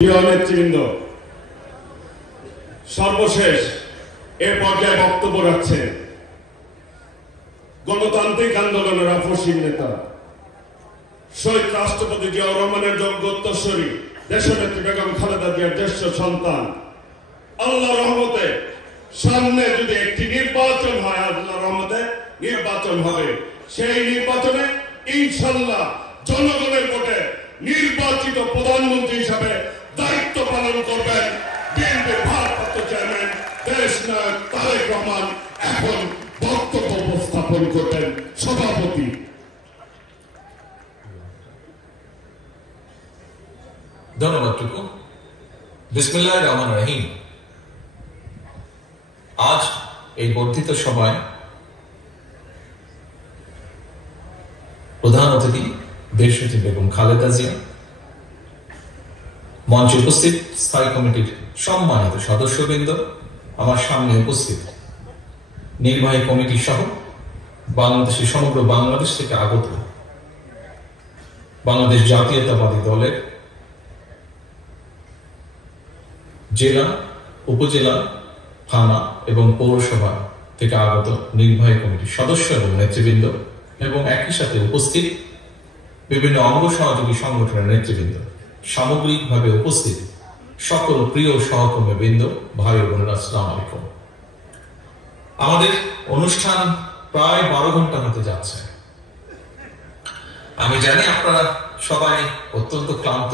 নেতৃবৃন্দ সর্বশেষ এ পর্যায়ে বক্তব্য রাখছেন গণতান্ত্রিক আন্দোলনের আপসীন নেতা শহীদ রাষ্ট্রপতি জিয়াউর রহমানের যোগ্য উত্তরসূরি দেশনেত্রী বেগম খালেদা জিয়ার জ্যেষ্ঠ সন্তান। আল্লাহর রহমতে সামনে যদি একটি নির্বাচন হয়, আল্লাহর রহমতে নির্বাচন হবে, সেই নির্বাচনে ইনশাআল্লাহ জনগণের ভোটে নির্বাচিত প্রধানমন্ত্রী হিসাবে দায়িত্ব পালন করবেন বিএনপির ভারপ্রাপ্ত চেয়ারম্যান দেশনায়ক তারেক রহমান। এখন বক্তব্য উপস্থাপন করবেন সভাপতি। ধন্যবাদ টুকু। বিসমিল্লাহির রহমানির রহিম। আজ এই বর্ধিত সভায় প্রধান অতিথি দেশনেত্রী বেগম খালেদা জিয়া, মঞ্চে উপস্থিত স্থায়ী কমিটির সম্মানিত সদস্যবৃন্দ, আমার সামনে উপস্থিত নির্বাহী কমিটি সহ বাংলাদেশের সমগ্র বাংলাদেশ থেকে আগত বাংলাদেশ জাতীয়তাবাদী দলের জেলা, উপজেলা, থানা এবং পৌরসভা থেকে আগত নির্বাহী কমিটির সদস্য এবং নেতৃবৃন্দ এবং একই সাথে উপস্থিত বিভিন্ন অঙ্গ সহযোগী সংগঠনের নেতৃবৃন্দ, সামগ্রিকভাবে উপস্থিত সকল প্রিয় সহকর্মী বৃন্দ, ভাই বোনেরা, আসসালামু আলাইকুম। আমাদের অনুষ্ঠান প্রায় 12 ঘন্টা হতে যাচ্ছে। আমি জানি আপনারা সবাই অত্যন্ত ক্লান্ত,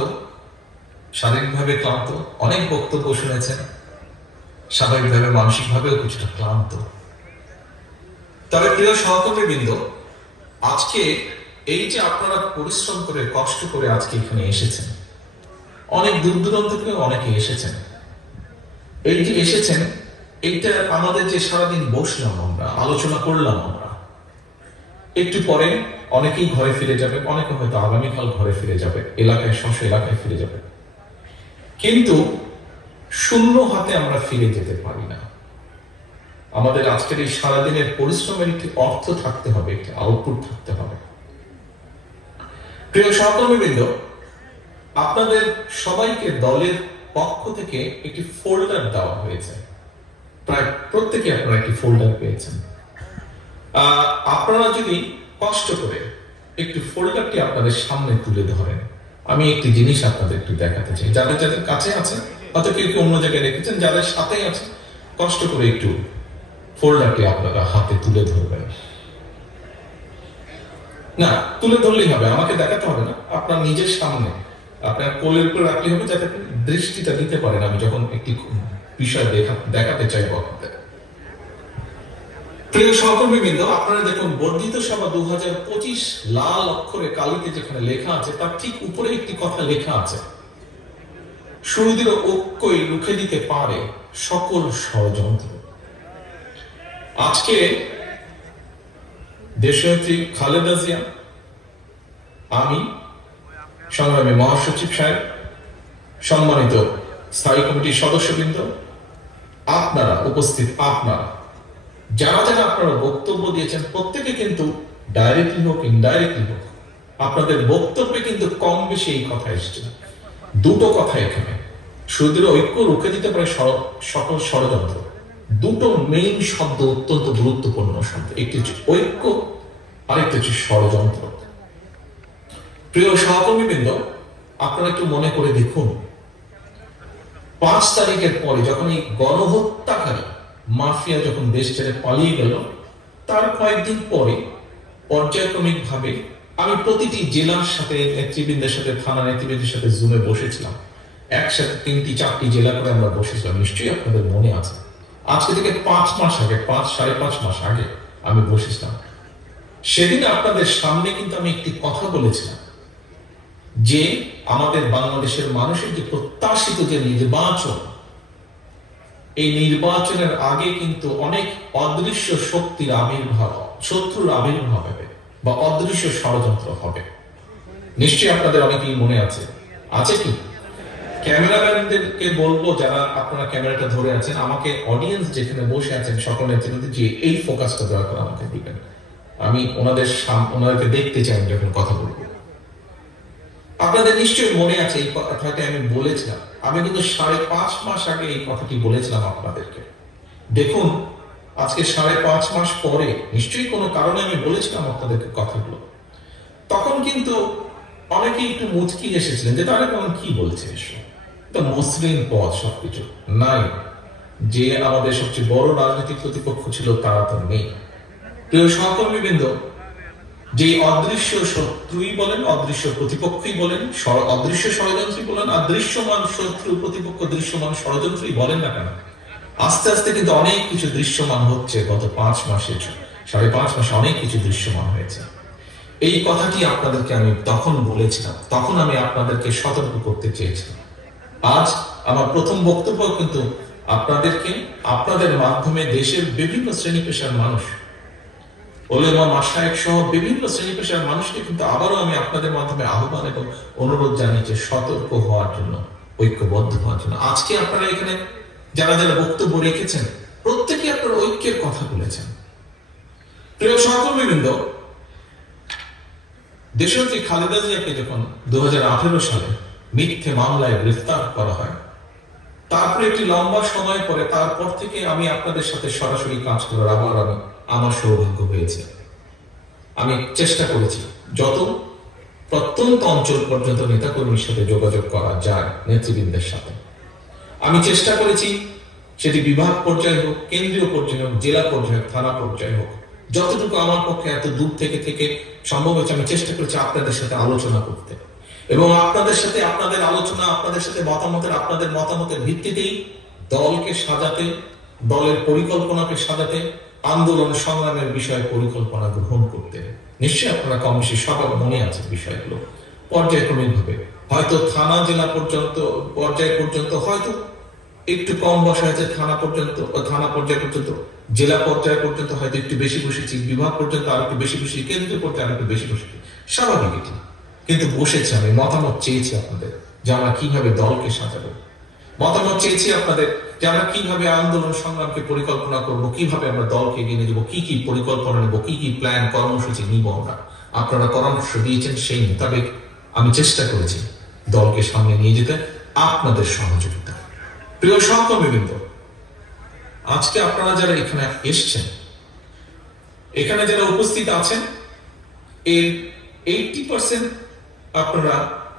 শারীরিকভাবে ক্লান্ত, অনেক বক্তব্য শুনেছেন, স্বাভাবিকভাবে মানসিকভাবেও কিছুটা ক্লান্ত। তবে প্রিয় সহকর্মী বৃন্দ, আজকে এই যে আপনারা পরিশ্রম করে কষ্ট করে আজকে এখানে এসেছেন, অনেক দূর দূরান্ত থেকে অনেকে এসেছেন, এই যে এসেছেন, এইটা আমাদের যে সারাদিন বসলাম আমরা, আলোচনা করলাম আমরা, একটু পরে অনেকেই ঘরে ফিরে যাবে, অনেকে হয়তো আগামীকাল ঘরে ফিরে যাবে, এলাকায় স্ব এলাকায় ফিরে যাবে, কিন্তু শূন্য হাতে আমরা ফিরে যেতে পারি না। আমাদের আজকের এই সারাদিনের পরিশ্রমের একটি অর্থ থাকতে হবে, একটি আউটপুট থাকতে হবে। প্রিয় সহকর্মীবৃন্দ, আপনাদের সবাইকে দলের পক্ষ থেকে একটি ফোল্ডার দেওয়া হয়েছে, প্রায় প্রত্যেকে আপনারা একটি ফোল্ডার পেয়েছেন। আপনারা যদি কষ্ট করে একটু ফোল্ডারটি আপনাদের সামনে তুলে ধরেন, আমি একটি জিনিস আপনাদের একটু দেখাতে চাই। যাদের যাদের কাছে আছে, হয়তো কেউ কেউ অন্য জায়গায় রেখেছেন, যাদের সাথে আছে কষ্ট করে একটু ফোল্ডারটি আপনারা হাতে তুলে ধরবেন। না, তুলে ধরলেই হবে, আমাকে দেখাতে হবে না, আপনার নিজের সামনে আপনার কোলের উপর রাখতে হবে, যাতে দৃষ্টিটা দিতে পারেন আমি যখন একটি বিষয় দেখাতে চাইব আপনাদের। প্রিয় সহকর্মীবৃন্দ, আপনারা দেখুন, বর্ধিত সভা 2025 লাল অক্ষরে কালিতে যেখানে লেখা আছে, তার ঠিক উপরে একটি কথা লেখা আছে, সুদৃঢ় ঐক্যই রুখে দিতে পারে সকল ষড়যন্ত্র। আজকে দেশনেত্রী খালেদা জিয়া, আমি, সংগ্রামী মহাসচিব সাহেব, সম্মানিত স্থায়ী কমিটির সদস্যবৃন্দ, আপনারা উপস্থিত, আপনারা যারা যারা আপনারা বক্তব্য দিয়েছেন, প্রত্যেকে কিন্তু ডাইরেক্টলি হোক ইনডাইরেক্টলি হোক আপনাদের বক্তব্যে কিন্তু কম বেশি এই কথা এসছে। দুটো কথা এখানে, সুদৃঢ় ঐক্য রুখে দিতে পারে সকল ষড়যন্ত্র। দুটো মেইন শব্দ অত্যন্ত গুরুত্বপূর্ণ শব্দ, একটি হচ্ছে ঐক্য, আরেকটি হচ্ছে ষড়যন্ত্র। প্রিয় সহকর্মীবৃন্দ, আপনারা একটু মনে করে দেখুন, 5 তারিখের পরে যখন এই গণহত্যাকারী মাফিয়া যখন দেশ ছেড়ে পালিয়ে গেল, তার কয়েকদিন পরে পর্যায়ক্রমিক ভাবে আমি প্রতিটি জেলার সাথে নেতৃবৃন্দের সাথে, থানা নেতৃবৃন্দের সাথে জুমে বসেছিলাম, একসাথে 3-4টি জেলা করে আমরা বসেছিলাম, নিশ্চয়ই আপনাদের মনে আছে। আজকে থেকে 5 মাস আগে, 5-5.5 মাস আগে আমি বসেছিলাম। সেদিন আপনাদের সামনে কিন্তু আমি একটি কথা বলেছিলাম যে আমাদের বাংলাদেশের মানুষের যে প্রত্যাশিত যে নির্বাচন, এই নির্বাচনের আগে কিন্তু অনেক অদৃশ্য শক্তির আবির্ভাব, শত্রুর আবির্ভাব হবে বা অদৃশ্য ষড়যন্ত্র হবে। নিশ্চয়ই আপনাদের অনেকেই মনে আছে, আছে কি? ক্যামেরাম্যানদেরকে বলবো, যারা আপনারা ক্যামেরাটা ধরে আছেন, আমাকে অডিয়েন্স যেখানে বসে আছেন সকল নেতৃবৃন্দ, যে এই ফোকাসটা দয়া করে আমাকে দিবেন, আমি ওনাদেরকে দেখতে চাই যখন কথা বলবো। আপনাদের নিশ্চয়ই মনে আছে এই কথাটি আমি বলেছিলাম। আমি কিন্তু 5.5 মাস আগে এই কথাটি বলেছিলাম আপনাদেরকে। দেখুন আজকে 5.5 মাস পরে নিশ্চয়ই কোনো কারণে আমি বলেছিলাম আপনাদেরকে কথাগুলো। তখন কিন্তু অনেকেই একটু মুচকি এসেছিলেন যে তারা কেমন কি বলছে এসব, তো মসৃণ পথ সবকিছু নাই, যে আমাদের সবচেয়ে বড় রাজনৈতিক প্রতিপক্ষ ছিল তারা তো নেই। প্রিয় সহকর্মীবৃন্দ, যে অদৃশ্য শত্রুই বলেন, অদৃশ্য প্রতিপক্ষই বলেন, অদৃশ্য ষড়যন্ত্রী বলেন, অদৃশ্যমান শত্রু প্রতিপক্ষ দৃশ্যমান ষড়যন্ত্রী বলেন না কেন, আস্তে আস্তে কিন্তু অনেক কিছু দৃশ্যমান হচ্ছে। গত 5 মাসে 5.5 মাসে অনেক কিছু দৃশ্যমান হয়েছে। এই কথাটি আপনাদেরকে আমি তখন বলেছিলাম, তখন আমি আপনাদেরকে সতর্ক করতে চেয়েছিলাম। আজ আমার প্রথম বক্তব্য কিন্তু আপনাদেরকে, আপনাদের মাধ্যমে দেশের বিভিন্ন শ্রেণী পেশার মানুষ, ওলেমা মাশায়েখ সহ বিভিন্ন শ্রেণী পেশার মানুষকে কিন্তু আবারও আমি আপনাদের মাধ্যমে আহ্বান এবং অনুরোধ জানিয়ে যে সতর্ক হওয়ার জন্য, ঐক্যবদ্ধ হওয়ার জন্য। আজকে আপনারা এখানে যারা যারা বক্তব্য রেখেছেন প্রত্যেকে আপনারা ঐক্যের কথা বলেছেন। প্রিয় সহকর্মীবৃন্দ, দেশনেত্রী খালেদা জিয়াকে যখন 2018 সালে মিথ্যে মামলায় গ্রেফতার করা হয়, তারপরে একটি লম্বা সময় পরে তারপর থেকে আমি আপনাদের সাথে সরাসরি কাজ করার আবার আমার সৌভাগ্য হয়েছে। আমি চেষ্টা করেছি যত প্রত্যন্ত অঞ্চল পর্যন্ত নেতাকর্মীর সাথে যোগাযোগ করা যায়, নেতৃবৃন্দের সাথে আমি চেষ্টা করেছি, সেটি বিভাগ পর্যায়ে হোক, কেন্দ্রীয় পর্যায়ে হোক, জেলা পর্যায়ে হোক, থানা পর্যায়ে হোক, যতটুকু আমার পক্ষে এত দূর থেকে সম্ভব হয়েছে আমি চেষ্টা করেছি আপনাদের সাথে আলোচনা করতে, এবং আপনাদের সাথে আপনাদের আলোচনা, আপনাদের সাথে আপনাদের মতামতের ভিত্তিতেই দলকে সাজাতে, দলের পরিকল্পনাকে সাজাতে, আন্দোলন সংগ্রামের বিষয়ে পরিকল্পনা গ্রহণ করতে। নিশ্চয়ই আপনারা কম বেশি সবার মনে আছে বিষয়গুলো। পর্যায়ক্রমিক ভাবে হয়তো থানা জেলা পর্যন্ত পর্যায় পর্যন্ত হয়তো একটু কম বসা হয়েছে, থানা পর্যায় পর্যন্ত, জেলা পর্যায় পর্যন্ত হয়তো একটু বেশি বসেছি, বিভাগ পর্যন্ত আর একটু বেশি বসেছি, কেন্দ্রীয় পর্যায়ে আর একটু বেশি বসেছি, স্বাভাবিক এটি। কিন্তু বসেছি, আমি মতামত চেয়েছি আপনাদের যে আমরা কিভাবে দলকে সাজাবো, মতামত চেয়েছি আপনাদের যে আমরা কিভাবে আন্দোলন সংগ্রামকে পরিকল্পনা করব, কিভাবে আমরা দলকে এগিয়ে নিয়ে যাবো, কি কি পরিকল্পনা নেব, কি কি প্ল্যান কর্মসূচি নিব আমরা। আপনারা পরামর্শ দিয়েছেন, সেই মোতাবেক আমি চেষ্টা করেছি দলকে সামনে নিয়ে যেতে আপনাদের সহযোগিতা। প্রিয় সহকর্মীবৃন্দ, আজকে আপনারা যারা এখানে এসছেন, এখানে যারা উপস্থিত আছেন, এর 80% আপনারা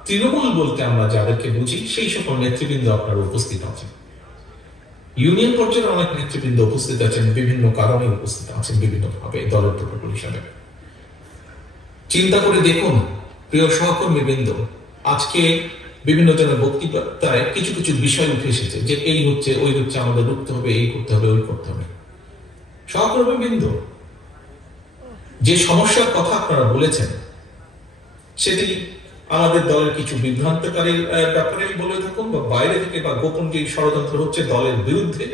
তৃণমূল বলতে আমরা যাদেরকে বুঝি সেই সকল নেতৃবৃন্দ আপনারা উপস্থিত আছেন। ইউনিয়ন পর্যায়ের অনেক নেতৃবৃন্দ উপস্থিত আছেন, বিভিন্ন কারণে উপস্থিত আছেন বিভিন্নভাবে দলের প্রোটোকল হিসাবে। চিন্তা করে দেখুন প্রিয় সহকর্মীবৃন্দ, আজকে বিভিন্ন জনের বক্তৃতায় কিছু কিছু বিষয় উঠে এসেছে যে এই হচ্ছে, ওই হচ্ছে, আমাদের রুখতে হবে, এই করতে হবে, ওই করতে হবে। সহকর্মীবৃন্দ, যে সমস্যার কথা আপনারা বলেছেন সেটি আমাদের দলের কিছু বিভ্রান্তকারীর ব্যাপারে বলে থাকুন, বা বাইরে থেকে বা গোপন যে ষড়যন্ত্র হচ্ছে দলের বিরুদ্ধে,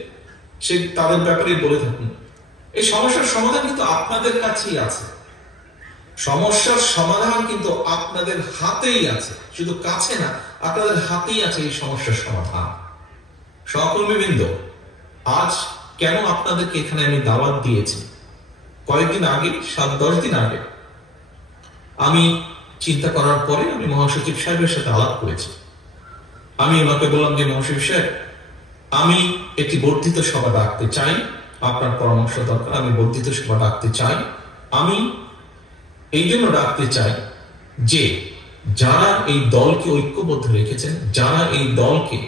সে তাদের ব্যাপারে বলে থাকুন। এই সমস্যার সমাধান কিন্তু আপনাদের কাছেই আছে, সমস্যার সমাধান কিন্তু আপনাদের হাতেই আছে, শুধু কাছে না, আপনাদের হাতেই আছে এই সমস্যার সমাধান। সহকর্মীবৃন্দ, আজ কেন আপনাদেরকে এখানে আমি দাওয়াত দিয়েছি, কয়েকদিন আগে, 7-10 দিন আগে আমি চিন্তা করার পরে আমি মহাসচিব সাহেবের সাথে আলাপ করেছি। আমি ওনাকে বললাম যে মহাসচিব সাহেব, আমি একটি বর্ধিত সভা ডাকতে চাই, আপনার পরামর্শ দরকার, আমি বর্ধিত সভা ডাকতে চাই। আমি এই জন্য ডাকতে চাই যে যারা এই দলকে ঐক্যবদ্ধ রেখেছেন, যারা এই দলকে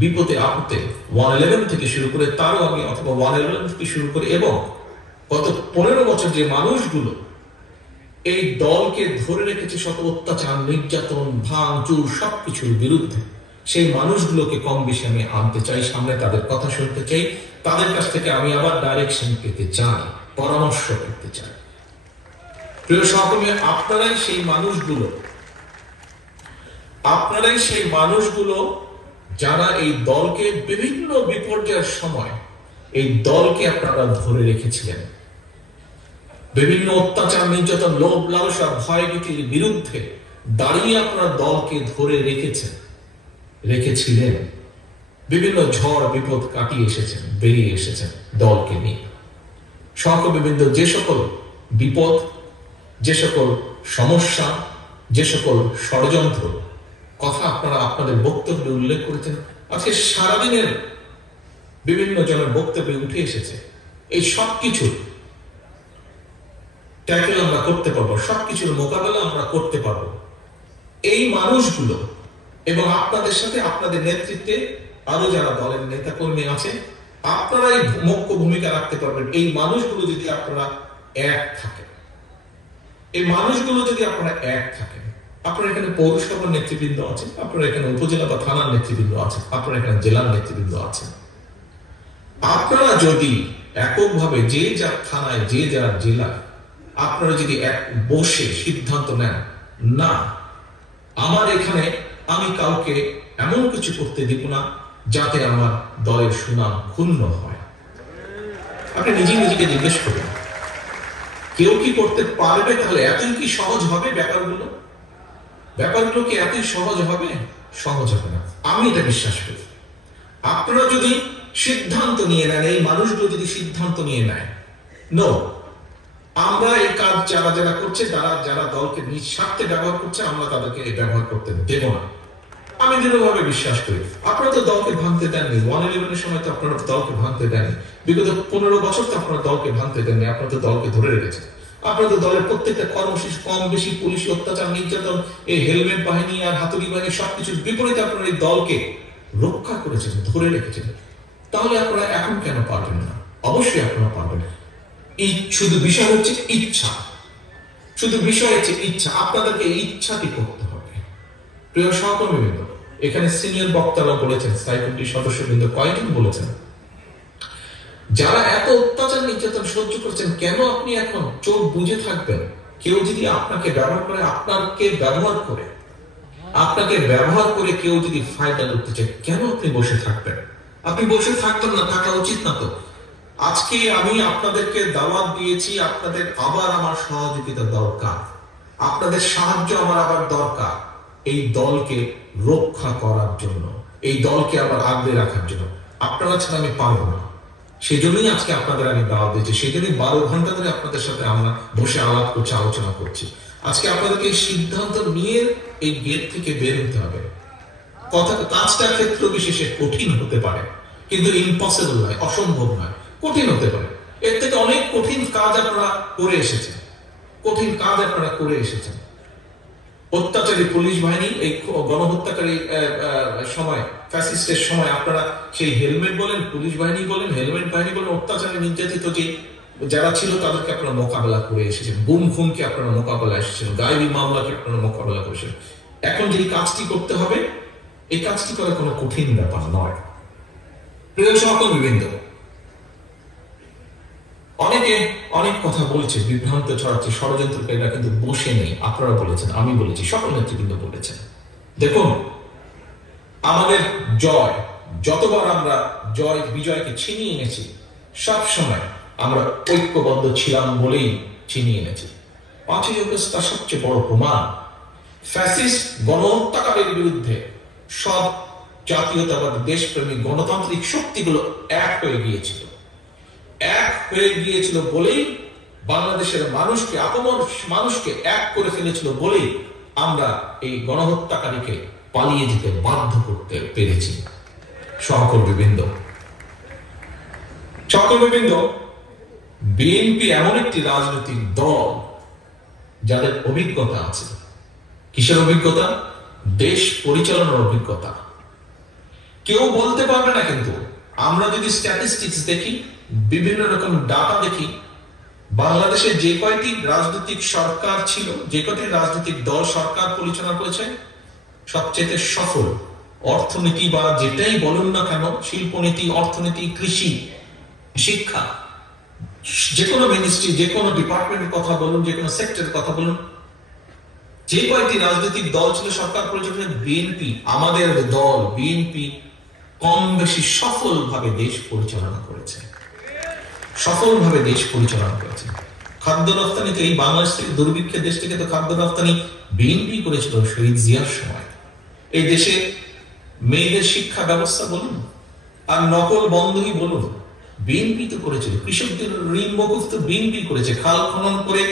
বিপদে আপদে 111 থেকে শুরু করে, তারও আগে অথবা 111 থেকে শুরু করে, এবং গত 15 বছর যে মানুষগুলো এই দলকে ধরে রেখেছে শত অত্যাচার, নির্যাতন, ভাঙচুর সবকিছুর বিরুদ্ধে, সেই মানুষগুলোকে কম বেশি আমি আনতে চাই সামনে, তাদের কথা শুনতে চাই, তাদের কাছ থেকে আমি আবার ডাইরেকশন পেতে চাই, পরামর্শ পেতে চাই। প্রিয় সহকর্মী, আপনারাই সেই মানুষগুলো যারা এই দলকে বিভিন্ন বিপর্যয়ের সময় এই দলকে আপনারা ধরে রেখেছিলেন, বিভিন্ন অত্যাচার, নির্যাতন, লোভ লালসা, ভয় ভীতির বিরুদ্ধে দাঁড়িয়ে আপনারা দলকে ধরে রেখেছিলেন, বিভিন্ন ঝড় বিপদ কাটিয়ে এসেছেন, বেরিয়ে এসেছেন দলকে নিয়ে। সহকর্মীবৃন্দ, যে সকল বিপদ, যে সকল সমস্যা, যে সকল ষড়যন্ত্র কথা আপনারা আপনাদের বক্তব্যে উল্লেখ করেছেন। আজকে সারাদিনের বিভিন্ন জনের বক্তব্যে উঠে এসেছে এই সবকিছু ট্যাকেল আমরা করতে পারবো, সবকিছুর মোকাবেলা আমরা করতে পারবো এই মানুষগুলো এবং আপনাদের সাথে আপনাদের নেতৃত্বে আরো যারা দলের নেতা কর্মী আছে, আপনারাই মুখ্য ভূমিকা রাখতে পারবেন। এই মানুষগুলো যদি আপনারা এক থাকেন, এই মানুষগুলো যদি আপনারা এক থাকেন, আপনার এখানে পৌরসভার নেতৃবৃন্দ আছে, আপনার এখানে উপজেলা বা থানার নেতৃবৃন্দ আছে, আপনার এখানে জেলার নেতৃবৃন্দ আছে, আপনারা যদি এককভাবে যে যার থানায় যে যার জেলায় আপনারা যদি এক বসে সিদ্ধান্ত নেন, না আমার এখানে আমি কাউকে এমন কিছু করতে দিব না যাতে আমার দলের সুনাম ক্ষুণ্ণ হয়। আপনি নিজে নিজেকে জিজ্ঞেস করুন, কেউ কি করতে পারবে? তাহলে এতই কি সহজ হবে ব্যাপারগুলো? ব্যাপারগুলো কি এতই সহজ হবে? সহজ হবে না, আমি এটা বিশ্বাস করি। আপনারা যদি সিদ্ধান্ত নিয়ে নেন, এই মানুষগুলো যদি সিদ্ধান্ত নিয়ে নেয়, নো আমরা এই কাজ যারা যারা করছে, যারা দলকে নিজ স্বার্থে ব্যবহার করছে, আমরা তাদেরকে ব্যবহার করতে দেব না, আমি দৃঢ়ভাবে বিশ্বাস করি। আপনারা তো দলকে ভাঙতে দেননি, 111-এর সময় তো আপনারা দলকে ভাঙতে দেননি, বিগত 15 বছর তো আপনারা দলকে ভাঙতে দেননি, আপনারা তো দলকে ধরে রেখেছেন। আপনারা তো দলের প্রত্যেকটা কর্মসূচি কম বেশি পুলিশি অত্যাচার, নির্যাতন, এই হেলমেট বাহিনী আর হাতুড়ি বাহিনী সবকিছুর বিপরীতে আপনারা এই দলকে রক্ষা করেছেন, ধরে রেখেছেন। তাহলে আপনারা এখন কেন পারবেন না? অবশ্যই আপনারা পারবেন। এই শুধু বিষয় হচ্ছে ইচ্ছা, শুধু বিষয় হচ্ছে ইচ্ছা। আপনাদেরকে ইচ্ছাটি করতে হবে। প্রিয় সহকর্মীবৃন্দ, এখানে সিনিয়র বক্তারা বলেছেন, স্থায়ী কমিটির সদস্যবৃন্দ কয়েকজন বলেছেন, যারা এত অত্যাচার নির্যাতন সহ্য করছেন, কেন আপনি এখন চোখ বুঝে থাকবেন? কেউ যদি আপনাকে ব্যবহার করে, আপনাকে ব্যবহার করে কেউ যদি ফায়দা করতে চায়, কেন আপনি বসে থাকবেন? আপনি বসে থাকতেন না, থাকা উচিত না তো। আজকে আমি আপনাদেরকে দাওয়াত দিয়েছি, আপনাদের আবার আমার সহযোগিতা দরকার, আপনাদের সাহায্য আমার আবার দরকার এই দলকে রক্ষা করার জন্য, এই দলকে আবার আগলে রাখার জন্য। আপনারা ছাড়া আমি পারবো না, সেই জন্যই আজকে আপনাদের আমি দাওয়াত দিয়েছি, সেই জন্যই 12 ঘন্টা ধরে আপনাদের সাথে আমরা বসে আলাপ করছি, আলোচনা করছি। আজকে আপনাদেরকে সিদ্ধান্ত নিয়ে এই গেট থেকে বের হতে হবে। কাজটা ক্ষেত্র বিশেষে কঠিন হতে পারে, কিন্তু ইম্পসিবল নয়, অসম্ভব নয়, কঠিন হতে পারে। এর থেকে অনেক কঠিন কাজ আপনারা করে এসেছেন, অত্যাচারী পুলিশ বাহিনী, এই গণহত্যাকারী সময়, ফ্যাসিস্টের সময় আপনারা সেই হেলমেট বলেন, পুলিশ বাহিনী বলেন, হেলমেট বাহিনী বলেন, অত্যাচারে নির্যাতিত যে যারা ছিল তাদেরকে আপনারা মোকাবেলা করে এসেছেন, গুম খুনকে আপনারা মোকাবেলা এসেছেন, গায়েবী মামলাকে আপনারা মোকাবেলা করেছেন। এখন যে কাজটি করতে হবে, এই কাজটি করা কোনো কঠিন ব্যাপার নয়। প্রিয় সহকর্মীবৃন্দ, অনেকে অনেক কথা বলছে, বিভ্রান্ত ছড়াচ্ছে, ষড়যন্ত্রকারীরা কিন্তু বসে নেই। আপনারা বলেছেন, আমি বলেছি, সকল নেতৃবৃন্দ বলেছেন। দেখুন, আমাদের জয়, যতবার আমরা বিজয়কে ছিনিয়ে এনেছি, সব সময় আমরা ঐক্যবদ্ধ ছিলাম বলেই ছিনিয়ে এনেছি। 5ই আগস্ট তার সবচেয়ে বড় প্রমাণ। ফ্যাসিস্ট গণহত্যাকারীর বিরুদ্ধে সব জাতীয়তাবাদী, দেশপ্রেমিক, গণতান্ত্রিক শক্তিগুলো এক হয়ে গিয়েছিল বলেই বাংলাদেশের মানুষকে, আপমর মানুষকে এক করে ফেলেছিল বলেই আমরা এই গণহত্যাকারীকে পালিয়ে যেতে বাধ্য করতে পেরেছি। সহকর্মীবৃন্দ, বিএনপি এমন একটি রাজনৈতিক দল যাদের অভিজ্ঞতা আছে। কিসের অভিজ্ঞতা? দেশ পরিচালনার অভিজ্ঞতা। কেউ বলতে পারবে না, কিন্তু আমরা যদি স্ট্যাটিস্টিক্স দেখি, বিভিন্ন রকম ডাটা দেখি, বাংলাদেশে যে কয়টি রাজনৈতিক সরকার ছিল, যে কয়টি রাজনৈতিক দল সরকার পরিচালনা করেছে, সবচেয়ে সফল অর্থনীতি বা যেটাই বলুন না কেন, শিল্পনীতি, অর্থনীতি, কৃষি, শিক্ষা, যে কোনো মিনিস্ট্রি, যে কোনো ডিপার্টমেন্টের কথা বলুন, যে কোনো সেক্টরের কথা বলুন, যে কয়েকটি রাজনৈতিক দল ছিল সরকার পরিচালনায়, বিএনপি, আমাদের দল বিএনপি কম বেশি সফলভাবে দেশ পরিচালনা করেছে। খাদ্য রপ্তানি তো এই বাংলাদেশ থেকে, দুর্ভিক্ষের দেশ থেকে তো খাদ্য রপ্তানি বিএনপি করেছিল শহীদ জিয়ার সময়। এই দেশে মেয়েদের শিক্ষা ব্যবস্থা বলুন আর নকল বন্ধই বলুন, বিএনপি তো করেছিল। কৃষকদের ঋণ মকুফ তো বিএনপি করেছে। খাল খনন করে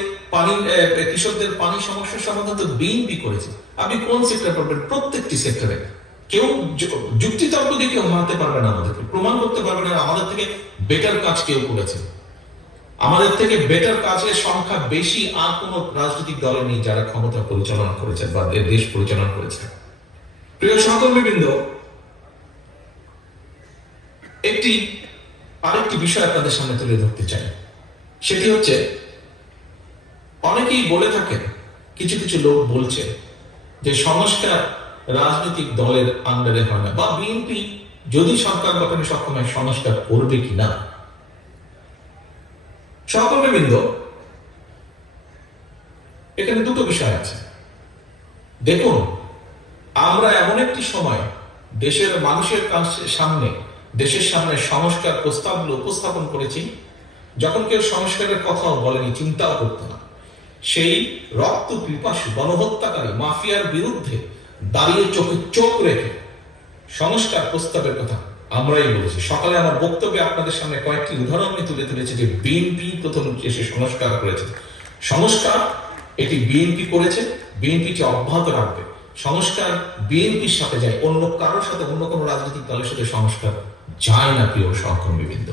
কৃষকদের পানি সমস্যার সমাধান তো বিএনপি করেছে। আপনি কোন সেক্টরে পাবেন? প্রত্যেকটি সেক্টরে। কেউ যুক্তিতর্ক দিয়ে কেউ হারাতে পারবে না, আমাদেরকে প্রমাণ করতে পারবে না আমাদের থেকে বেটার কাজ কেউ করেছে। আমাদের থেকে বেটার কাজের সংখ্যা বেশি আর কোন রাজনৈতিক দলে নেই যারা ক্ষমতা পরিচালনা করেছে বা দেশ পরিচালনা করেছে। প্রিয় সহকর্মীবৃন্দ, আরেকটি বিষয় আপনাদের সামনে তুলে ধরতে চাই। সেটি হচ্ছে, অনেকেই বলে থাকে, কিছু কিছু লোক বলছে যে সংস্কার রাজনৈতিক দলের আন্ডারে হয় না, বা বিএনপি যদি সরকার গঠনে সক্ষম হয় সংস্কার করবে কিনা। সহকর্মীবৃন্দ, এখানে দুটো বিষয় আছে। দেখুন, আমরা এমন একটি সময় দেশের মানুষের সামনে, দেশের সামনে সংস্কার প্রস্তাবগুলো উপস্থাপন করেছি যখন কেউ সংস্কারের কথাও বলেনি, চিন্তাও করতো না। সেই রক্ত পিপাসু গণহত্যাকারী মাফিয়ার বিরুদ্ধে দাঁড়িয়ে চোখে চোখ রেখে সংস্কার প্রস্তাবের কথা আমরাই বলেছি। সকালে আমার বক্তব্যে আপনাদের সামনে কয়েকটি উদাহরণ আমি তুলে ধরেছি যে বিএনপি প্রথম এসে সংস্কার করেছে। সংস্কার এটি বিএনপি করেছে, বিএনপিকে অব্যাহত রাখবে। সংস্কার বিএনপির সাথে যায়, অন্য কারোর সাথে, অন্য কোনো রাজনৈতিক দলের সাথে সংস্কার যায় না। প্রিয় সহকর্মীবৃন্দ,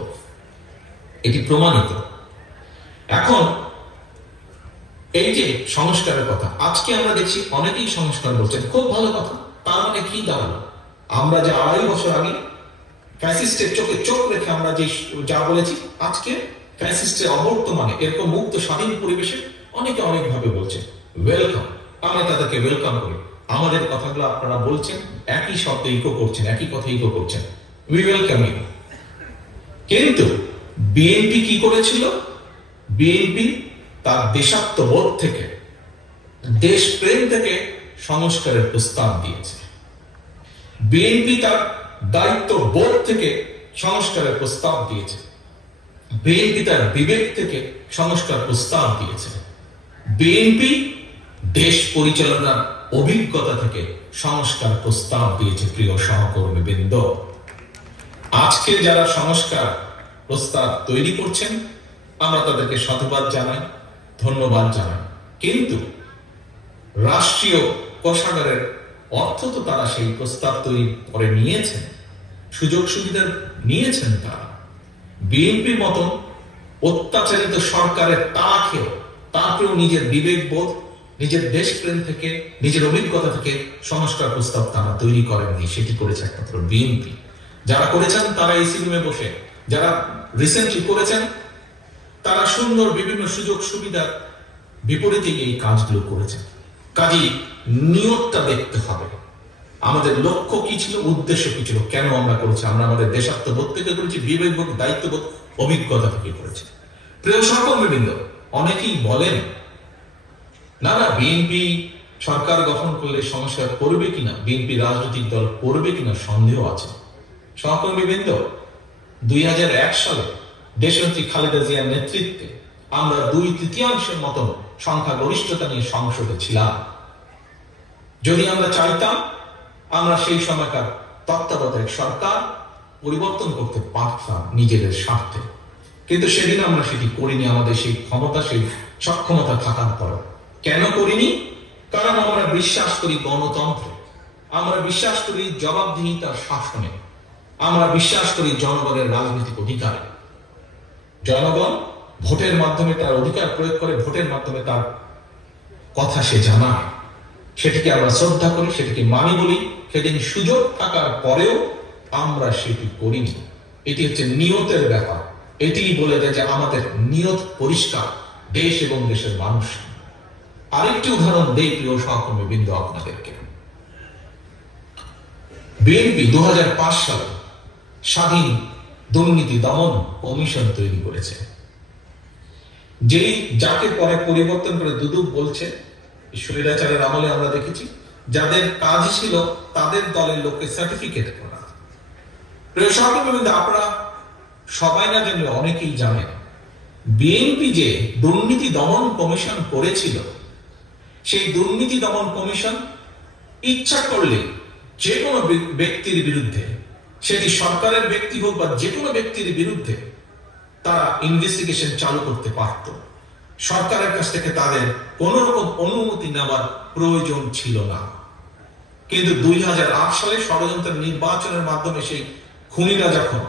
এটি প্রমাণিত। এখন এই যে সংস্কারের কথা আজকে আমরা দেখছি, অনেকেই সংস্কার বলছেন, খুব ভালো কথা। তার মানে কি দাঁড়ালো? আমরা যে 2.5 বছর আগে ফ্যাসিস্টের চোখে চোখ রেখে আমরা যে যা বলেছি, আজকে ফ্যাসিস্টের অবর্তমানে এরকম মুক্ত স্বাধীন পরিবেশে অনেকে অনেকভাবে বলছে। ওয়েলকাম, আমরা তাদেরকে ওয়েলকাম করি। আমাদের কথাগুলো আপনারা বলছেন, একই শব্দে ইকো করছেন, একই কথা ইকো করছেন, উই ওয়েলকাম ইউ। কিন্তু বিএনপি কি করেছিল? বিএনপি তার দেশাত্মবোধ থেকে, দেশপ্রেম থেকে সংস্কারের প্রস্তাব দিয়েছে। বিএনপি তার দায়িত্ববোধ থেকে সংস্কারের প্রস্তাব দিয়েছে। বিএনপি তার বিবেক থেকে সংস্কার প্রস্তাব দিয়েছে। বিএনপি দেশ পরিচালনার অভিজ্ঞতা থেকে সংস্কার প্রস্তাব দিয়েছে। প্রিয় সহকর্মীবৃন্দ, আজকে যারা সংস্কার প্রস্তাব তৈরি করছেন আমরা তাদেরকে সাধুবাদ জানাই, ধন্যবাদ জানাই। কিন্তু রাষ্ট্রীয় কোষাগারের অর্থ তো তারা সেই প্রস্তাব তৈরি করে নিয়েছেন, সুযোগ সুবিধা নিয়েছেন। তারা বিএনপির মতন অত্যাচারিত সরকারের তা খেয়ে তারপরেও নিজের বিবেকবোধ, নিজের দেশপ্রেম থেকে, নিজের অভিজ্ঞতা থেকে সংস্কার প্রস্তাব তারা তৈরি করেননি। সেটি করেছে একমাত্র বিএনপি। যারা করেছেন তারা এসি রুমে বসে, যারা রিসেন্টলি করেছেন তারা সুন্দর বিভিন্ন সুযোগ সুবিধার বিপরীতে এই কাজগুলো করেছেন। কাজেই নিয়তটা দেখতে হবে, আমাদের লক্ষ্য কি ছিল, উদ্দেশ্য কি ছিল, কেন আমরা করেছি। আমরা আমাদের দেশাত্মবোধ থেকে করেছি, বিবেকবোধ, দায়িত্ববোধ, অভিজ্ঞতা থেকে করেছি। প্রিয় সহকর্মীবৃন্দ, অনেকেই বলেন না না বিএনপি সরকার গঠন করলে সমস্যা করবে কিনা, বিএনপি রাজনৈতিক দল করবে কিনা সন্দেহ আছে। সহকর্মীবৃন্দ, 2001 সালে দেশনেত্রী খালেদা জিয়ার নেতৃত্বে আমরা 2/3 মতো সংখ্যাগরিষ্ঠতা নিয়ে সংসদে ছিলাম। যদি আমরা চাইতাম আমরা সেই সময়কার তত্ত্বাবধায়ক সরকার পরিবর্তন করতে পারতাম নিজেদের স্বার্থে, কিন্তু সেদিন আমরা সেটি করিনি। আমাদের সেই ক্ষমতা, সেই সক্ষমতা থাকার পর কেন করিনি? কারণ আমরা বিশ্বাস করি গণতন্ত্রে, আমরা বিশ্বাস করি জবাবদিহিতার শাসনে, আমরা বিশ্বাস করি জনগণের রাজনৈতিক অধিকারে। জনগণ ভোটের মাধ্যমে তার অধিকার প্রয়োগ করে, ভোটের মাধ্যমে তার কথা সে জানায়, সেটিকে আমরা শ্রদ্ধা করি, সেটিকে মানি বলি। সেদিন সুযোগ থাকার পরেও আমরা সেটি করিনি। এটি হচ্ছে নিয়তের ব্যাপার। এটি বলে দেয় যে আমাদের নিয়ত পরিষ্কার, দেশ এবং দেশের মানুষ। আরেকটি উদাহরণ দেই প্রিয় সহকর্মীবৃন্দ আপনাদেরকে। বিএনপি 2005 সালে স্বাধীন দুর্নীতি দমন কমিশন তৈরি করেছে, যাকে পরে পরিবর্তন করে দুদক বলছে। স্বৈরাচারের আমলে আমরা দেখেছি যাদের কাজ ছিল তাদের দলের লোককে সার্টিফিকেট করা। প্রিয় সহকর্মীবৃন্দ, আপনারা সবাই না জানলে অনেকেই জানেন বিএনপি যে দুর্নীতি দমন কমিশন করেছিল, সেই দুর্নীতি দমন কমিশন ইচ্ছা করলে যে কোনো ব্যক্তির বিরুদ্ধে, সেটি সরকারের ব্যক্তি হোক বা যে কোনো ব্যক্তির বিরুদ্ধে, তারা ইনভেস্টিগেশন চালু করতে পারত। সরকারের কাছ থেকে তাদের কোন রকম অনুমতি নেওয়ার প্রয়োজন ছিল না। কিন্তু 2008 সালে ষড়যন্ত্রের নির্বাচনের মাধ্যমে সেই খুনিরা যখন,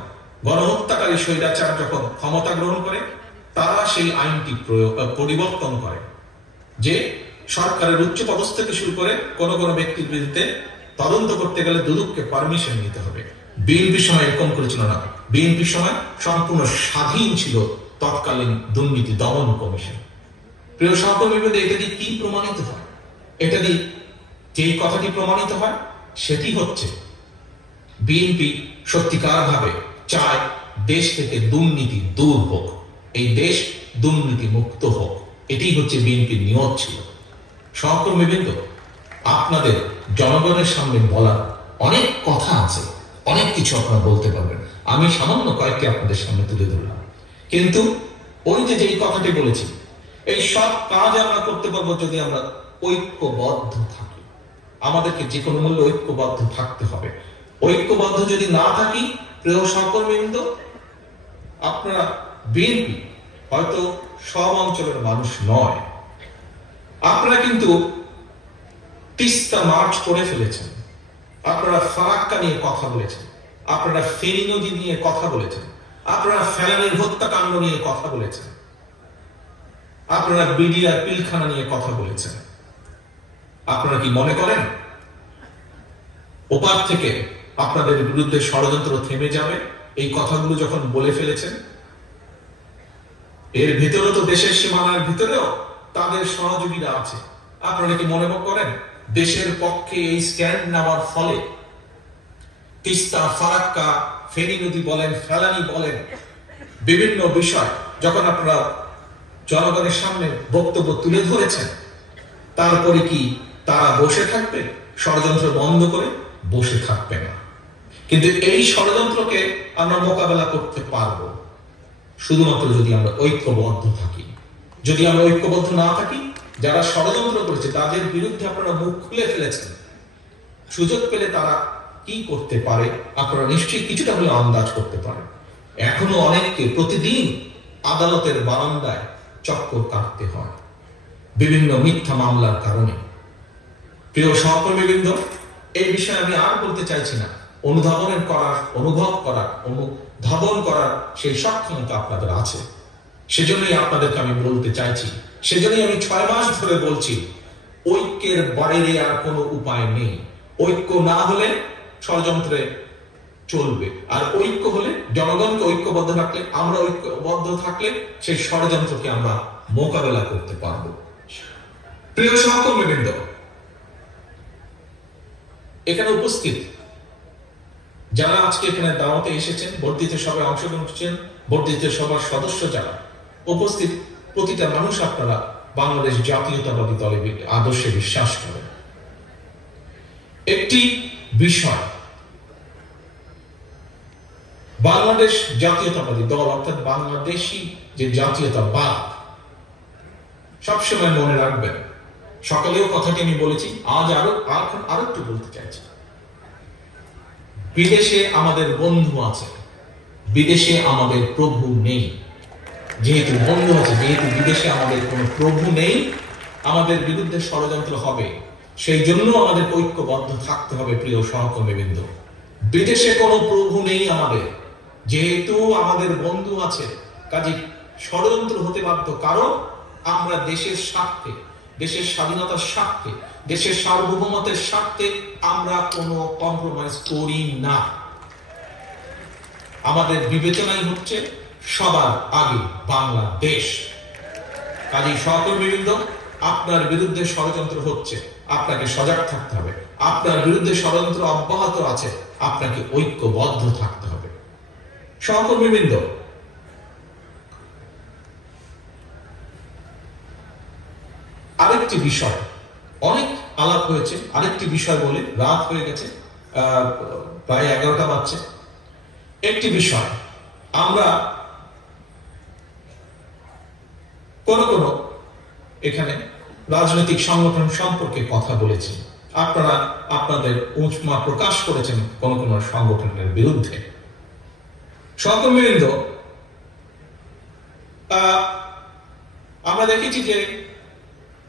গণহত্যাকারী স্বৈরাচার যখন ক্ষমতা গ্রহণ করে, তারা সেই আইনটি পরিবর্তন করে যে সরকারের উচ্চ পদস্থ থেকে শুরু করে কোন কোন ব্যক্তির বিরুদ্ধে তদন্ত করতে গেলে দুদককে পারমিশন নিতে হবে। বিএনপির সময় এরকম করেছিল না। বিএনপির সময় সম্পূর্ণ স্বাধীন ছিল তৎকালীন দুর্নীতি দমন কমিশন। প্রিয় সহকর্মীবৃন্দ, এটা দিয়ে কি প্রমাণিত হয়? এটা দিয়ে যেই কথাটি প্রমাণিত হয় সেটি হচ্ছে বিএনপি সত্যিকার ভাবে চায় দেশ থেকে দুর্নীতি দূর হোক, এই দেশ দুর্নীতি মুক্ত হোক। এটি হচ্ছে বিএনপির নিয়ত ছিল। সহকর্মীবৃন্দ, আপনাদের জনগণের সামনে বলার অনেক কথা আছে, অনেক কিছু আপনারা বলতে পারবেন। আমি সামান্য কয়েকটি আপনাদের সামনে তুলে ধরলাম। কিন্তু ওই যে যেই কথাটি বলেছি, এই সব কাজ আমরা করতে পারবো যদি আমরা ঐক্যবদ্ধ থাকি। আমাদেরকে যে কোনো মূল্যে ঐক্যবদ্ধ থাকতে হবে। ঐক্যবদ্ধ যদি না থাকি, প্রিয় সহকর্মীবৃন্দ, আপনারা বিএনপি হয়তো সব অঞ্চলের মানুষ নয়, আপনারা কিন্তু তিস্তা মার্চ করে ফেলেছেন, আপনারা ফারাক্কা নিয়ে কথা বলেছেন, আপনারা ফেনী নদী নিয়ে কথা বলেছেন, আপনারা ফেলানীর হত্যাকাণ্ড নিয়ে কথা বলেছেন, আপনারা বিডিআর পিলখানা নিয়ে কথা বলেছেন। আপনারা কি মনে করেন ওপার থেকে আপনাদের বিরুদ্ধে ষড়যন্ত্র থেমে যাবে এই কথাগুলো যখন বলে ফেলেছেন? এর ভিতরে তো দেশের সীমানার ভিতরেও তাদের সহযোগীরা আছে। আপনারা কি মনে করেন দেশের পক্ষে এই স্ট্যান্ড নেওয়ার ফলে তিস্তা, ফারাক্কা, ফেনী নদী বলেন, ফেলানী বলেন, বিভিন্ন বিষয় যখন আপনারা জনগণের সামনে বক্তব্য তুলে ধরেছেন, তারপরে কি তারা বসে থাকবে? ষড়যন্ত্র বন্ধ করে বসে থাকবে না। কিন্তু এই ষড়যন্ত্রকে আমরা মোকাবেলা করতে পারবো শুধুমাত্র যদি আমরা ঐক্যবদ্ধ থাকি। যদি আমরা ঐক্যবদ্ধ না থাকি, যারা ষড়যন্ত্র করেছে তাদের বিরুদ্ধে আপনারা মুখ খুলে ফেলেছেন, সুযোগ পেলে তারা কি করতে পারে আপনারা নিশ্চয়ই কিছুটা হলে আন্দাজ করতে পারেন। এখনো অনেককে প্রতিদিন আদালতের বারান্দায় চক্কর কাটতে হয় বিভিন্ন মিথ্যা মামলার কারণে। প্রিয় সহকর্মীবৃন্দ, এই বিষয়ে আমি আর বলতে চাইছি না। অনুধাবন করার সেই সক্ষমতা আপনাদের আছে। সেজন্যই আপনাদেরকে আমি বলতে চাইছি, সেজন্যই আমি 6 মাস ধরে বলছি, ঐক্যের বাইরে আর কোনো উপায় নেই। ঐক্য না হলে ষড়যন্ত্রে চলবে, আর ঐক্য হলে জনগণকে ঐক্যবদ্ধ রাখলে, আমরা ঐক্যবদ্ধ থাকলে সেই ষড়যন্ত্রকে আমরা মোকাবেলা করতে পারব। প্রিয় সহকর্মীবৃন্দ, এখানে উপস্থিত যারা আজকে এখানে দাওয়াতে এসেছেন, বর্ধিত সভায় অংশগ্রহণ করছেন, বর্ধিত সভার সদস্য যারা উপস্থিত, প্রতিটা মানুষ আপনারা বাংলাদেশ জাতীয়তাবাদী দলের আদর্শে বিশ্বাস করেন। একটি বিষয়, বাংলাদেশ জাতীয়তাবাদী দল অর্থাৎ বাংলাদেশি যে জাতীয়তাবাদ, সবসময় মনে রাখবেন। সকালেও কথাটি আমি বলেছি, আজ আরো একটু বলতে চাইছি। বিদেশে আমাদের বন্ধু আছে, বিদেশে আমাদের প্রভু নেই। যেহেতু বন্ধু আছে, যেহেতু বিদেশে আমাদের কোনো প্রভু নেই, আমাদের বিরুদ্ধে ষড়যন্ত্র হবে। সেই জন্য আমাদের ঐক্যবদ্ধ থাকতে হবে। প্রিয় সহকর্মীবৃন্দ, বিদেশে কোনো প্রভু নেই আমাদের, যেহেতু আমাদের বন্ধু আছে, কাজে ষড়যন্ত্র হতে বাধ্য। কারণ আমরা দেশের স্বার্থে, দেশের স্বাধীনতার স্বার্থে, দেশের সার্বভৌমত্বের স্বার্থে আমরা কোনো কম্প্রোমাইজ করি না। আমাদের বিবেচনাই হচ্ছে সবার আগে বাংলাদেশ। কাজেই সহকর্মীবৃন্দ, আপনার বিরুদ্ধে ষড়যন্ত্র হচ্ছে, আপনাকে সজাগ থাকতে হবে। আপনার বিরুদ্ধে ষড়যন্ত্র অব্যাহত আছে, আপনাকে ঐক্যবদ্ধ থাকতে হবে। সহকর্মীবৃন্দ, আরেকটি বিষয়, অনেক আলাপ হয়েছে, আরেকটি বিষয় বলে রাত হয়ে গেছে, প্রায় 11টা বাজছে। একটি বিষয়, আমরা কোন এখানে রাজনৈতিক সংগঠন সম্পর্কে কথা বলেছি। আপনারা আপনাদের উষ্মা প্রকাশ করেছেন কোন সংগঠনের বিরুদ্ধে। সহকর্মীবৃন্দ, আমরা দেখেছি যে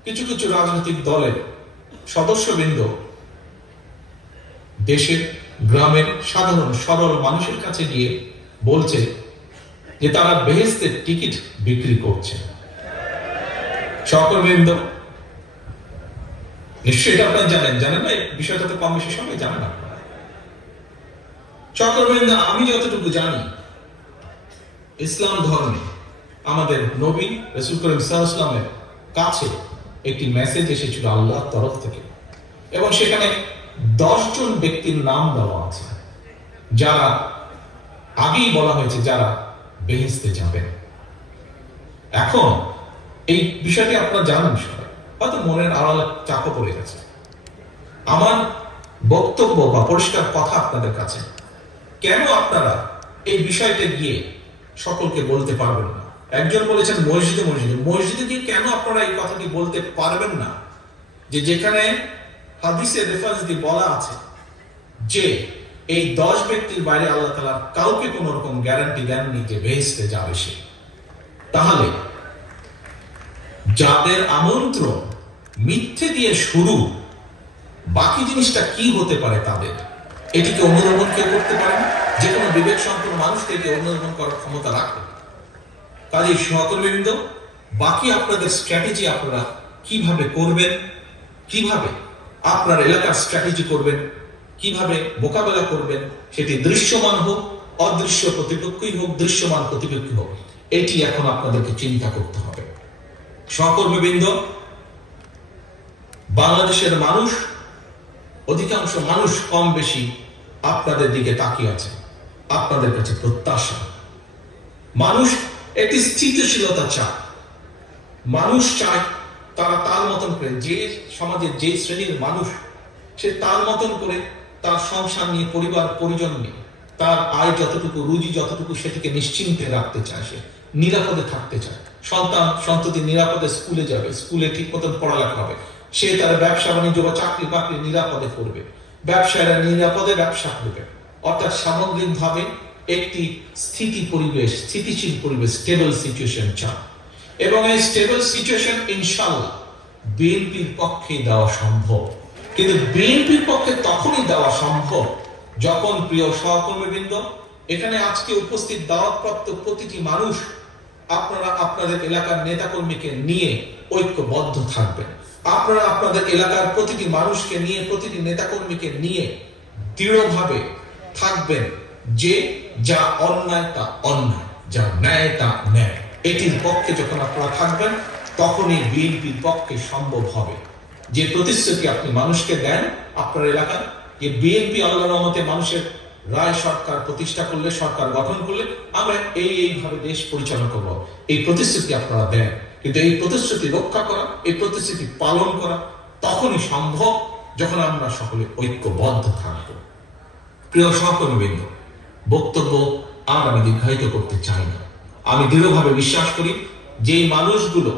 কিছু কিছু রাজনৈতিক দলের সদস্যবৃন্দ দেশের গ্রামের সাধারণ সরল মানুষের কাছে গিয়ে বলছে যে তারা বেহেশতের টিকিট বিক্রি করছে। সহকর্মীবৃন্দ, নিশ্চয়ই এটা আপনারা জানেন না? বিষয়টা তো কম বেশি সবাই জানেন। আপনারা সহকর্মীবৃন্দ, আমি যতটুকু জানি, ইসলাম ধর্মে আমাদের নবী রাসূল করিম সাল্লাল্লাহু আলাইহি ওয়াসাল্লামের কাছে একটি মেসেজ এসেছিল আল্লাহর তরফ থেকে, এবং সেখানে 10 জন ব্যক্তির নাম দেওয়া আছে যারা আগেই বলা হয়েছে যারা বেহেশতে যাবেন। এখন এই বিষয়টি আপনারা জানেন, সবাই হয়তো মনের আড়ালে চাপা পড়ে গেছে। আমার বক্তব্য বা পরিষ্কার কথা আপনাদের কাছে, কেন আপনারা এই বিষয়টা গিয়ে সকলকে বলতে পারবেন না? একজন বলেছেন মসজিদে গিয়ে কেন আপনারা এই কথাটি বলতে পারবেন না, যে যেখানে হাদিসের রেফারেন্স দিয়ে বলা আছে যে এই 10 ব্যক্তির বাইরে আল্লাহ তাআলা কাউকে কোন রকম গ্যারান্টি দেননি যে বেহেশতে যাবে সে। তাহলে যাদের আমন্ত্রণ মিথ্যে দিয়ে শুরু, বাকি জিনিসটা কি হতে পারে তাদের? এটিকে অনুধাবন কেউ করতে পারে না? যে কোনো বিবেক সম্পন্ন মানুষ থেকে অনুধাবন করার ক্ষমতা রাখে। কাজেই সহকর্মীবৃন্দ, বাকি আপনাদের স্ট্র্যাটেজি আপনারা কিভাবে করবেন, কিভাবে আপনার এলাকার স্ট্র্যাটেজি করবেন, কিভাবে মোকাবেলা করবেন, সেটি দৃশ্যমান হোক, অদৃশ্য প্রতিপক্ষই হোক, দৃশ্যমান প্রতিপক্ষ হোক, এটি এখন আপনাদেরকে চিন্তা করতে হবে। সহকর্মীবৃন্দ, বাংলাদেশের মানুষ, অধিকাংশ মানুষ কম বেশি আপনাদের দিকে তাকিয়ে আছে, আপনাদের কাছে প্রত্যাশা। মানুষ একটি স্থিতিশীলতা চায়। মানুষ চায় তারা তার মতন করে, যে সমাজের যে শ্রেণীর মানুষ, সে তার মতন করে তার সংসার নিয়ে, পরিবার পরিজন নিয়ে, তার আয় যতটুকু, রুজি যতটুকু, সেটিকে নিশ্চিন্তে রাখতে চায়, সে নিরাপদে থাকতে চায়। সন্ততি নিরাপদে স্কুলে যাবে, স্কুলে ঠিক মতন পড়ালেখা হবে, সে তার ব্যবসা বাণিজ্য বা চাকরি বাকরি নিরাপদে করবে, ব্যবসায়ীরা নিরাপদে ব্যবসা করবে। অর্থাৎ সামগ্রিকভাবে একটি স্থিতিশীল পরিবেশ, স্টেবল সিচুয়েশন চায়। এবং এই স্টেবল সিচুয়েশন ইনশাআল্লাহ বিএনপির পক্ষে দেওয়া সম্ভব। কিন্তু বিএনপির পক্ষে তখনই দেওয়া সম্ভব যখন, প্রিয় সহকর্মীবৃন্দ, এখানে আজকে উপস্থিত দাওয়াতপ্রাপ্ত প্রতিটি মানুষ আপনারা আপনাদের এলাকার নেতাকর্মীকে নিয়ে ঐক্যবদ্ধ থাকবেন। আপনারা আপনাদের এলাকার প্রতিটি মানুষকে নিয়ে, প্রতিটি নেতাকর্মীকে নিয়ে দৃঢ়ভাবে থাকবেন যে যা অন্যায় তা অন্যায়, যা ন্যায় তা ন্যায়। এটির পক্ষে যখন আপনারা থাকবেন, তখনই বিএনপির পক্ষে সম্ভব হবে। যে প্রতিশ্রুতি আপনি মানুষকে দেন আপনার এলাকার, যে বিএনপি আল্লাহর রহমতে মানুষের রায় সরকার প্রতিষ্ঠা করলে, সরকার গঠন করলে আমরা এইভাবে দেশ পরিচালনা করব, এই প্রতিশ্রুতি আপনারা দেন। কিন্তু এই প্রতিশ্রুতি রক্ষা করা, এই প্রতিশ্রুতি পালন করা তখনই সম্ভব যখন আমরা সকলে ঐক্যবদ্ধ থাকব। প্রিয় সহকর্মীবৃন্দ, বক্তব্য আর আমি দীর্ঘায়িত করতে চাই না। আমি দৃঢ়ভাবে বিশ্বাস করি যে মানুষগুলো